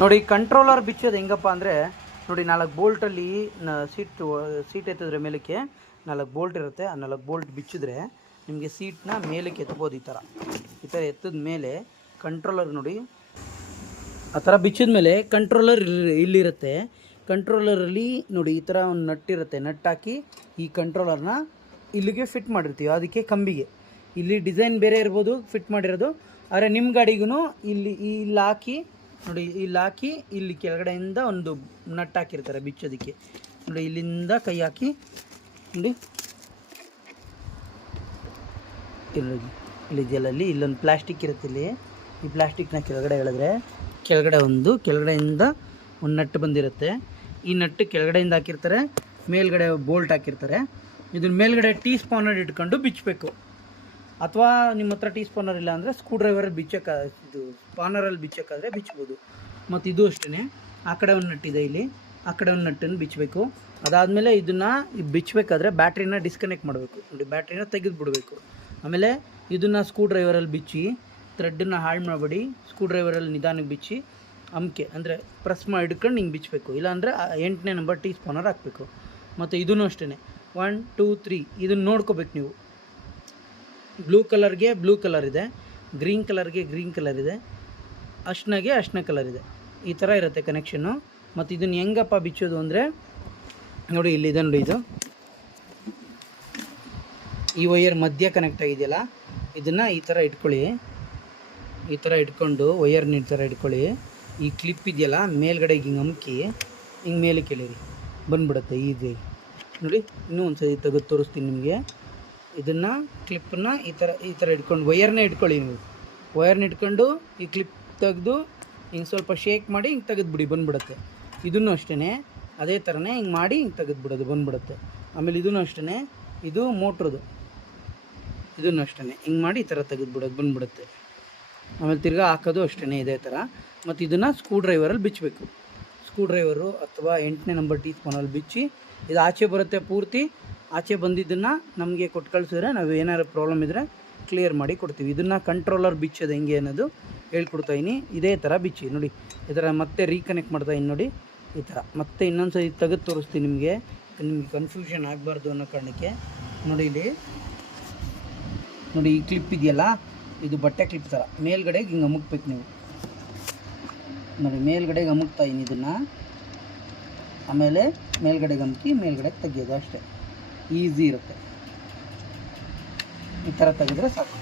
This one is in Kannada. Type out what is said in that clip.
ನೋಡಿ ಕಂಟ್ರೋಲರ್ ಬಿಚ್ಚೋದು ಹೆಂಗಪ್ಪ ಅಂದರೆ ನೋಡಿ 4 ಬೋಲ್ಟಲ್ಲಿ ಸೀಟ್ ಎತ್ತಿದ್ರೆ ಮೇಲಕ್ಕೆ 4 ಬೋಲ್ಟ್ ಇರುತ್ತೆ. ಆ 4 ಬೋಲ್ಟ್ ಬಿಚ್ಚಿದ್ರೆ ನಿಮಗೆ ಸೀಟ್ನ ಮೇಲಕ್ಕೆ ಎತ್ಬೋದು. ಈ ಥರ ಎತ್ತಿದ ಮೇಲೆ ಕಂಟ್ರೋಲರ್ ನೋಡಿ ಆ ಥರ ಬಿಚ್ಚಿದ ಮೇಲೆ ಕಂಟ್ರೋಲರ್ ಇಲ್ಲಿರುತ್ತೆ. ಕಂಟ್ರೋಲರಲ್ಲಿ ನೋಡಿ ಈ ಥರ ಒಂದು ನಟ್ ಇರುತ್ತೆ. ನಟ್ ಹಾಕಿ ಈ ಕಂಟ್ರೋಲರ್ನ ಇಲ್ಲಿಗೆ ಫಿಟ್ ಮಾಡಿರ್ತೀವಿ. ಅದಕ್ಕೆ ಕಂಬಿಗೆ ಇಲ್ಲಿ ಡಿಸೈನ್ ಬೇರೆ ಇರ್ಬೋದು ಫಿಟ್ ಮಾಡಿರೋದು. ಆದರೆ ನಿಮ್ಮ ಗಾಡಿಗೂ ಇಲ್ಲಿ ಹಾಕಿ ನೋಡಿ, ಇಲ್ಲಿ ಹಾಕಿ ಇಲ್ಲಿ ಕೆಳಗಡೆಯಿಂದ ಒಂದು ನಟ್ ಹಾಕಿರ್ತಾರೆ ಬಿಚ್ಚೋದಕ್ಕೆ. ನೋಡಿ ಇಲ್ಲಿಂದ ಕೈ ಹಾಕಿ ನೋಡಿ ಇಲ್ಲಿ ಜಲಲ್ಲಿ ಇಲ್ಲೊಂದು ಪ್ಲಾಸ್ಟಿಕ್ ಇರುತ್ತೆ. ಇಲ್ಲಿ ಈ ಪ್ಲಾಸ್ಟಿಕ್ನ ಕೆಳಗಡೆ ಎಳೆದ್ರೆ ಕೆಳಗಡೆಯಿಂದ ಒಂದು ನಟ್ಟು ಬಂದಿರುತ್ತೆ. ಈ ನಟ್ಟು ಕೆಳಗಡೆಯಿಂದ ಹಾಕಿರ್ತಾರೆ, ಮೇಲ್ಗಡೆ ಬೋಲ್ಟ್ ಹಾಕಿರ್ತಾರೆ. ಇದನ್ನ ಮೇಲ್ಗಡೆ ಟೀ ಸ್ಪಾನರ್ ಇಟ್ಕೊಂಡು ಬಿಚ್ಚಬೇಕು. ಅಥವಾ ನಿಮ್ಮ ಹತ್ರ ಟೀ ಸ್ಪಾನರ್ ಇಲ್ಲ ಅಂದರೆ ಸ್ಕ್ರೂ ಡ್ರೈವರಲ್ಲಿ ಇದು ಸ್ಪಾನರಲ್ಲಿ ಬಿಚ್ಚೋಕ್ಕಾದರೆ ಬಿಚ್ಬೋದು. ಮತ್ತು ಇದು ಅಷ್ಟೇ, ಆ ಕಡೆ ಒಂದು ನಟ್ಟಿದೆ, ಇಲ್ಲಿ ಆ ಕಡೆ ಒಂದು ನಟ್ಟನ್ನು ಬಿಚ್ಚಬೇಕು. ಅದಾದಮೇಲೆ ಇದನ್ನು ಬಿಚ್ಚಬೇಕಾದ್ರೆ ಬ್ಯಾಟ್ರಿನ ಡಿಸ್ಕನೆಕ್ಟ್ ಮಾಡಬೇಕು. ನೋಡಿ ಬ್ಯಾಟ್ರಿನ ತೆಗೆದು ಬಿಡಬೇಕು. ಆಮೇಲೆ ಇದನ್ನು ಸ್ಕ್ರೂ ಡ್ರೈವರಲ್ಲಿ ಬಿಚ್ಚಿ ಥ್ರೆಡ್ಡನ್ನು ಹಾಳು ಮಾಡಬೇಡಿ. ಸ್ಕ್ರೂ ಡ್ರೈವರಲ್ಲಿ ನಿಧಾನಕ್ಕೆ ಬಿಚ್ಚಿ ಅಂಕೆ ಅಂದರೆ ಪ್ರೆಸ್ ಮಾಡಿ ಹಿಡ್ಕೊಂಡು ಹಿಂಗೆ ಬಿಚ್ಚಬೇಕು. ಇಲ್ಲಾಂದರೆ 8ನೇ ನಂಬರ್ ಟೀ ಸ್ಪಾನರ್ ಹಾಕಬೇಕು. ಮತ್ತು ಇದೂ ಅಷ್ಟೇ 1 2 3 ಇದನ್ನು ನೋಡ್ಕೋಬೇಕು ನೀವು. ಬ್ಲೂ ಕಲರ್ಗೆ ಬ್ಲೂ ಕಲರ್ ಇದೆ, ಗ್ರೀನ್ ಕಲರ್ಗೆ ಗ್ರೀನ್ ಕಲರ್ ಇದೆ, ಅರ್ಶಿನ ಕಲರ್ ಇದೆ. ಈ ಥರ ಇರುತ್ತೆ ಕನೆಕ್ಷನ್ನು. ಮತ್ತು ಇದನ್ನು ಹೆಂಗಪ್ಪ ಬಿಚ್ಚೋದು ಅಂದರೆ ನೋಡಿ ಇಲ್ಲಿದೆ ನೋಡಿ, ಈ ವೈರ್ ಮಧ್ಯ ಕನೆಕ್ಟ್ ಆಗಿದೆಯಲ್ಲ, ಇದನ್ನು ಈ ಥರ ಇಟ್ಕೊಳ್ಳಿ. ಈ ಥರ ಇಟ್ಕೊಂಡು ವೈರ್ನ ಈ ಥರ ಇಟ್ಕೊಳ್ಳಿ. ಈ ಕ್ಲಿಪ್ ಇದೆಯಲ್ಲ ಮೇಲ್ಗಡೆಗೆ ಹಿಂಗೆ ಅಮ್ಕಿ ಹಿಂಗೆ ಮೇಲೆ ಕೆಳೀರಿ, ಬಂದ್ಬಿಡುತ್ತೆ ಈಸಿಯಾಗಿ. ನೋಡಿ ಇನ್ನೂ ಒಂದು ಸರಿ ತೆಗೆದು ತೋರಿಸ್ತೀನಿ ನಿಮಗೆ. ಇದನ್ನು ಕ್ಲಿಪ್ಪನ್ನ ಈ ಥರ ಇಟ್ಕೊಂಡು ವೈರ್ನೇ ಇಟ್ಕೊಳ್ಳಿ. ನೀವು ವೈರ್ನ ಇಟ್ಕೊಂಡು ಈ ಕ್ಲಿಪ್ ತೆಗೆದು ಹಿಂಗೆ ಸ್ವಲ್ಪ ಶೇಕ್ ಮಾಡಿ ಹಿಂಗೆ ತೆಗೆದುಬಿಡಿ, ಬಂದ್ಬಿಡುತ್ತೆ. ಇದನ್ನು ಅಷ್ಟೇ ಅದೇ ಥರನೇ ಹಿಂಗೆ ಮಾಡಿ ಹಿಂಗೆ ತೆಗೆದುಬಿಡೋದು, ಬಂದ್ಬಿಡುತ್ತೆ. ಆಮೇಲೆ ಇದೂ ಅಷ್ಟೇ, ಇದು ಮೋಟ್ರದು, ಇದನ್ನು ಅಷ್ಟೇ ಹಿಂಗೆ ಮಾಡಿ ಈ ಥರ ತೆಗೆದುಬಿಡೋದು, ಬಂದ್ಬಿಡುತ್ತೆ. ಆಮೇಲೆ ತಿರ್ಗಾ ಹಾಕೋದು ಅಷ್ಟೇ ಇದೇ ಥರ. ಮತ್ತು ಇದನ್ನು ಸ್ಕ್ರೂ ಡ್ರೈವರಲ್ಲಿ ಬಿಚ್ಚಬೇಕು. ಸ್ಕ್ರೂ ಡ್ರೈವರು ಅಥವಾ 8ನೇ ನಂಬರ್ ಟೀ ಸ್ಪಾನಲ್ಲಿ ಬಿಚ್ಚಿ ಇದು ಆಚೆ ಬರುತ್ತೆ. ಪೂರ್ತಿ ಆಚೆ ಬಂದಿದ್ದನ್ನು ನಮಗೆ ಕೊಟ್ಟು ಕಳಿಸಿದ್ರೆ ನಾವು ಏನಾದ್ರು ಪ್ರಾಬ್ಲಮ್ ಇದ್ದರೆ ಕ್ಲಿಯರ್ ಮಾಡಿ ಕೊಡ್ತೀವಿ. ಇದನ್ನು ಕಂಟ್ರೋಲರ್ ಬಿಚ್ಚೋದು ಹೆಂಗೆ ಅನ್ನೋದು ಹೇಳ್ಕೊಡ್ತಾಯಿನಿ. ಇದೇ ಥರ ಬಿಚ್ಚಿ ನೋಡಿ, ಈ ಥರ ಮತ್ತೆ ರೀಕನೆಕ್ಟ್ ಮಾಡ್ತಾಯಿನಿ ನೋಡಿ. ಈ ಥರ ಮತ್ತೆ ಇನ್ನೊಂದು ಸರಿ ತೆಗೆದು ತೋರಿಸ್ತೀನಿ ನಿಮಗೆ ಕನ್ಫ್ಯೂಷನ್ ಆಗಬಾರ್ದು ಅನ್ನೋ ಕಾರಣಕ್ಕೆ. ನೋಡಿ ಇಲ್ಲಿ ನೋಡಿ ಈ ಕ್ಲಿಪ್ ಇದೆಯಲ್ಲ, ಇದು ಬಟ್ಟೆ ಕ್ಲಿಪ್ ಥರ ಮೇಲ್ಗಡೆಗೆ ಹಿಂಗೆ ಅಮುಕ್ಬೇಕು ನೀವು. ನೋಡಿ ಮೇಲ್ಗಡೆಗೆ ಅಮುಕ್ತಾಯಿನಿ ಇದನ್ನು. ಆಮೇಲೆ ಮೇಲ್ಗಡೆಗೆ ಅಮುಕಿ ಮೇಲ್ಗಡೆಗೆ ತೆಗಿಯೋದು ಅಷ್ಟೇ, ಈಸಿ ಇರುತ್ತೆ. ಈ ಥರ ತೆಗೆದ್ರೆ ಸಾಕು.